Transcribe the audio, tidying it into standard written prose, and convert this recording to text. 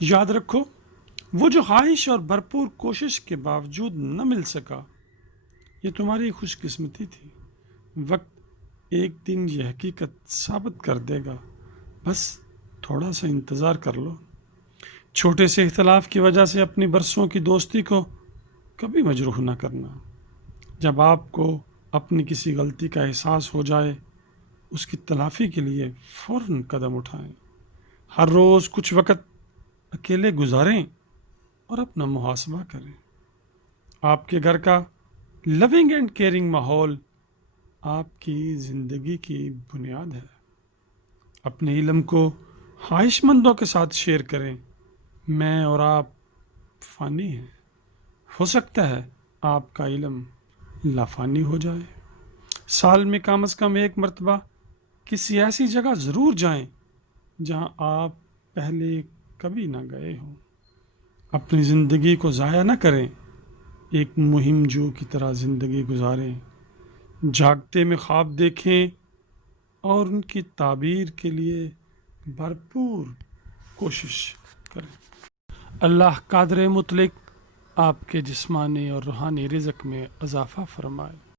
یاد رکھو وہ جو خواہش اور بھرپور کوشش کے باوجود نہ مل سکا یہ تمہاری خوش قسمتی تھی. وقت ایک دن یہ حقیقت ثابت کر دے گا، بس تھوڑا سا انتظار کر لو. چھوٹے سے اختلاف کی وجہ سے اپنی برسوں کی دوستی کو کبھی مجروح نہ کرنا. جب آپ کو اپنی کسی غلطی کا احساس ہو جائے اس کی تلافی کے لیے فوراً قدم اٹھائیں. ہر روز کچھ وقت اکیلے گزاریں اور اپنا محاسبہ کریں. آپ کے گھر کا لونگ اینڈ کیئرنگ ماحول آپ کی زندگی کی بنیاد ہے. اپنے علم کو خواہش مندوں کے ساتھ شیئر کریں. میں اور آپ فانی ہیں، ہو سکتا ہے آپ کا علم لافانی ہو جائے. سال میں کم از کم ایک مرتبہ کسی ایسی جگہ ضرور جائیں جہاں آپ پہلے کبھی نہ گئے ہوں. اپنی زندگی کو ضائع نہ کریں، ایک مہم جو کی طرح زندگی گزاریں. جاگتے میں خواب دیکھیں اور ان کی تعبیر کے لیے بھرپور کوشش کریں. اللہ قادر مطلق آپ کے جسمانی اور روحانی رزق میں اضافہ فرمائے.